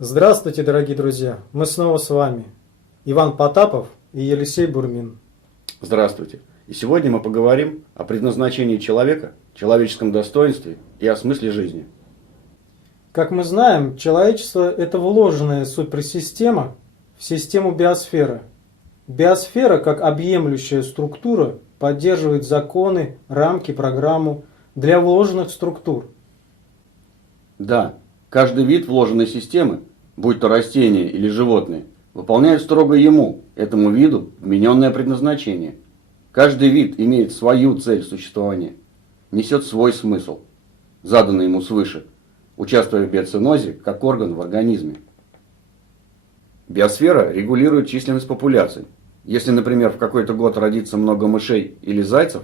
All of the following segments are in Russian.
Здравствуйте, дорогие друзья! Мы снова с вами. Иван Потапов и Елисей Бурмин. Здравствуйте. И сегодня мы поговорим о предназначении человека, человеческом достоинстве и о смысле жизни. Как мы знаем, человечество – это вложенная суперсистема в систему биосферы. Биосфера, как объемлющая структура, поддерживает законы, рамки, программу для вложенных структур. Да, каждый вид вложенной системы, будь то растение или животное, выполняет строго ему, этому виду, вмененное предназначение. Каждый вид имеет свою цель существования, несет свой смысл, заданный ему свыше, участвуя в биоценозе как орган в организме. Биосфера регулирует численность популяций. Если, например, в какой-то год родится много мышей или зайцев,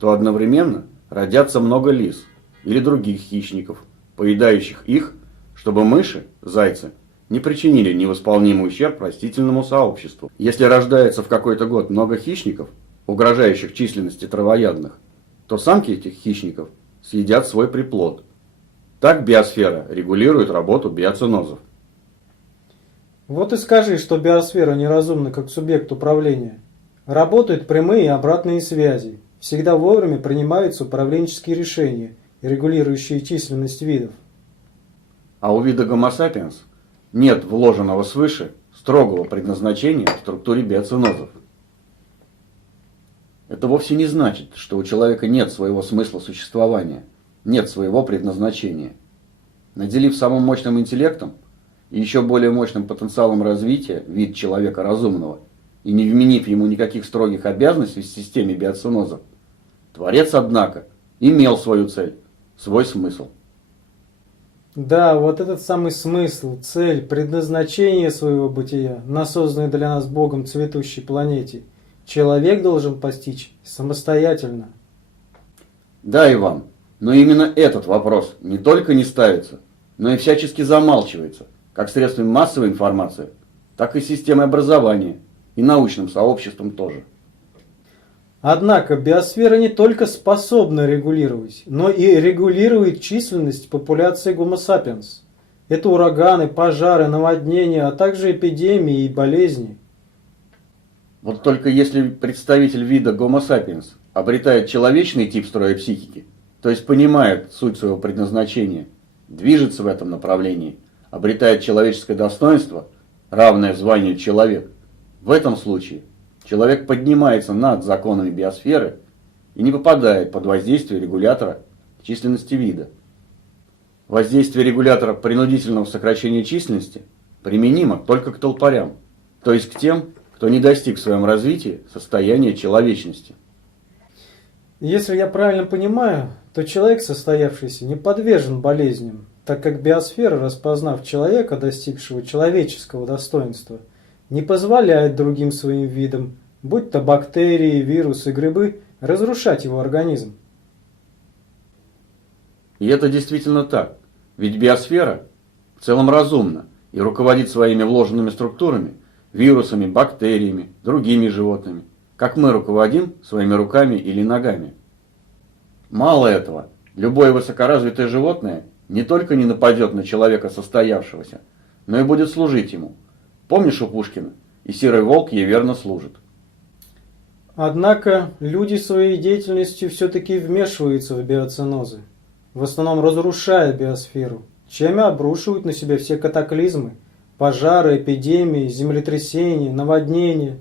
то одновременно родятся много лис или других хищников, поедающих их, чтобы мыши, зайцы, не причинили невосполнимый ущерб растительному сообществу. Если рождается в какой-то год много хищников, угрожающих численности травоядных, то самки этих хищников съедят свой приплод. Так биосфера регулирует работу биоценозов. Вот и скажи, что биосфера неразумна как субъект управления. Работают прямые и обратные связи. Всегда вовремя принимаются управленческие решения, регулирующие численность видов. А у вида Homo sapiens нет вложенного свыше строгого предназначения в структуре биоценозов. Это вовсе не значит, что у человека нет своего смысла существования, нет своего предназначения. Наделив самым мощным интеллектом и еще более мощным потенциалом развития вид человека разумного и не вменив ему никаких строгих обязанностей в системе биоценозов, Творец, однако, имел свою цель, свой смысл. Да, вот этот самый смысл, цель, предназначение своего бытия на созданной для нас Богом цветущей планете человек должен постичь самостоятельно. Да, Иван, но именно этот вопрос не только не ставится, но и всячески замалчивается, как средством массовой информации, так и системой образования и научным сообществом тоже. Однако биосфера не только способна регулировать, но и регулирует численность популяции Homo sapiens. Это ураганы, пожары, наводнения, а также эпидемии и болезни. Вот только если представитель вида Homo sapiens обретает человечный тип строя психики, то есть понимает суть своего предназначения, движется в этом направлении, обретает человеческое достоинство, равное званию человек, в этом случае человек поднимается над законами биосферы и не попадает под воздействие регулятора численности вида. Воздействие регулятора принудительного сокращения численности применимо только к толпарям, то есть к тем, кто не достиг в своем развитии состояния человечности. Если я правильно понимаю, то человек, состоявшийся, не подвержен болезням, так как биосфера, распознав человека, достигшего человеческого достоинства, не позволяет другим своим видам, будь то бактерии, вирусы, грибы, разрушать его организм. И это действительно так, ведь биосфера в целом разумна и руководит своими вложенными структурами, вирусами, бактериями, другими животными, как мы руководим своими руками или ногами. Мало этого, любое высокоразвитое животное не только не нападет на человека состоявшегося, но и будет служить ему. Помнишь у Пушкина? И серый волк ей верно служит. Однако люди своей деятельностью все-таки вмешиваются в биоценозы, в основном разрушая биосферу, чем и обрушивают на себя все катаклизмы, пожары, эпидемии, землетрясения, наводнения.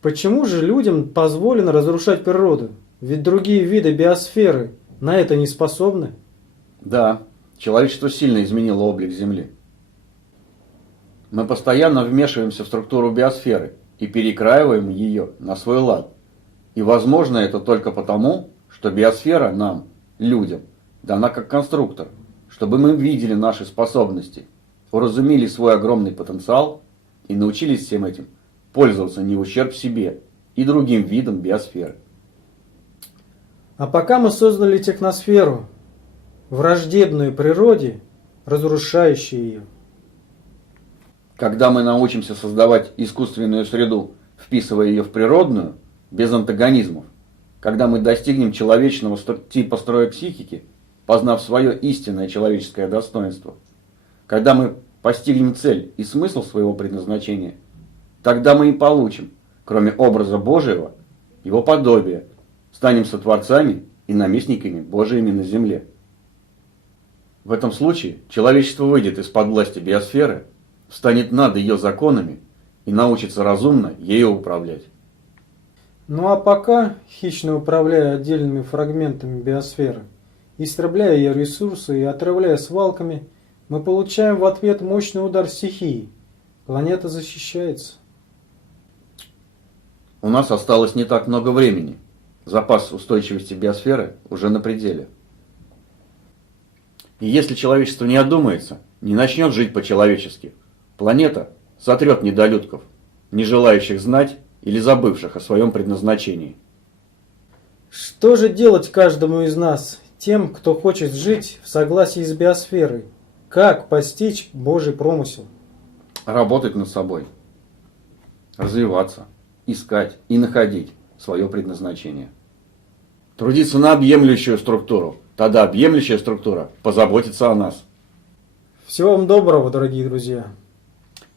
Почему же людям позволено разрушать природу? Ведь другие виды биосферы на это не способны. Да, человечество сильно изменило облик Земли. Мы постоянно вмешиваемся в структуру биосферы и перекраиваем ее на свой лад. И возможно это только потому, что биосфера нам, людям, дана как конструктор, чтобы мы видели наши способности, уразумели свой огромный потенциал и научились всем этим пользоваться не в ущерб себе и другим видам биосферы. А пока мы создали техносферу, враждебную природе, разрушающую ее. Когда мы научимся создавать искусственную среду, вписывая ее в природную, без антагонизмов, когда мы достигнем человечного типа строя психики, познав свое истинное человеческое достоинство, когда мы постигнем цель и смысл своего предназначения, тогда мы и получим, кроме образа Божьего, его подобие, станем сотворцами и наместниками Божьими на земле. В этом случае человечество выйдет из-под власти биосферы, встанет над ее законами и научится разумно ею управлять. Ну а пока, хищно управляя отдельными фрагментами биосферы, истребляя ее ресурсы и отравляя свалками, мы получаем в ответ мощный удар стихии. Планета защищается. У нас осталось не так много времени. Запас устойчивости биосферы уже на пределе. И если человечество не одумается, не начнет жить по-человечески, планета сотрет недолюдков, не желающих знать или забывших о своем предназначении. Что же делать каждому из нас, тем, кто хочет жить в согласии с биосферой? Как постичь Божий промысел? Работать над собой, развиваться, искать и находить свое предназначение. Трудиться на объемлющую структуру, тогда объемлющая структура позаботится о нас. Всего вам доброго, дорогие друзья.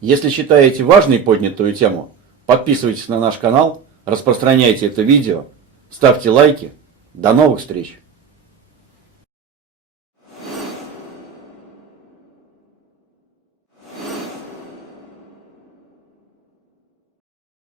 Если считаете важной поднятую тему, подписывайтесь на наш канал, распространяйте это видео, ставьте лайки. До новых встреч!